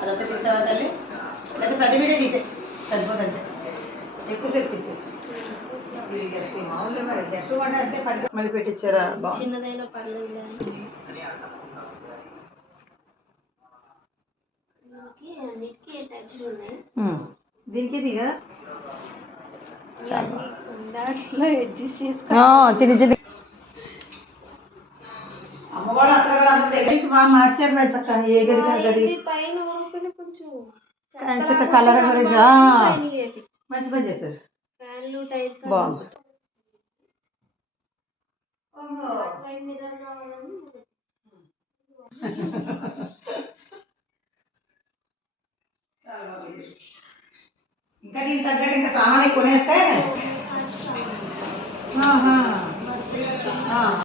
అదొకటి ఇస్తావా తల్లి? లేకపోతే పెద్ద వీడియో తీసే సరిపోతుంటే ఎక్కువసేపు తీసే. మామూలు మరి గెస్ట్ వంట అంటే మళ్ళీ పెట్టించారా? చిన్నదైనా పర్లేదు. అన్నిటికీ అటాచ్డ్ ఉన్నాయి. దీనికి దిగా దాంట్లో అడ్జస్ట్ చేసుకో. చిన్న చిన్న అమ్మవాడు అక్కడ మార్చారు చక్క ఏ గది గది పైన ఓపెన్ కొంచెం చక్క కలర్ గురించి మంచి పని చేశారు. ఫ్యాన్లు టైల్స్ బాగుంది. ఇంకా దీనికి తగ్గట్టు ఇంకా సామాన్లు కొనేస్తే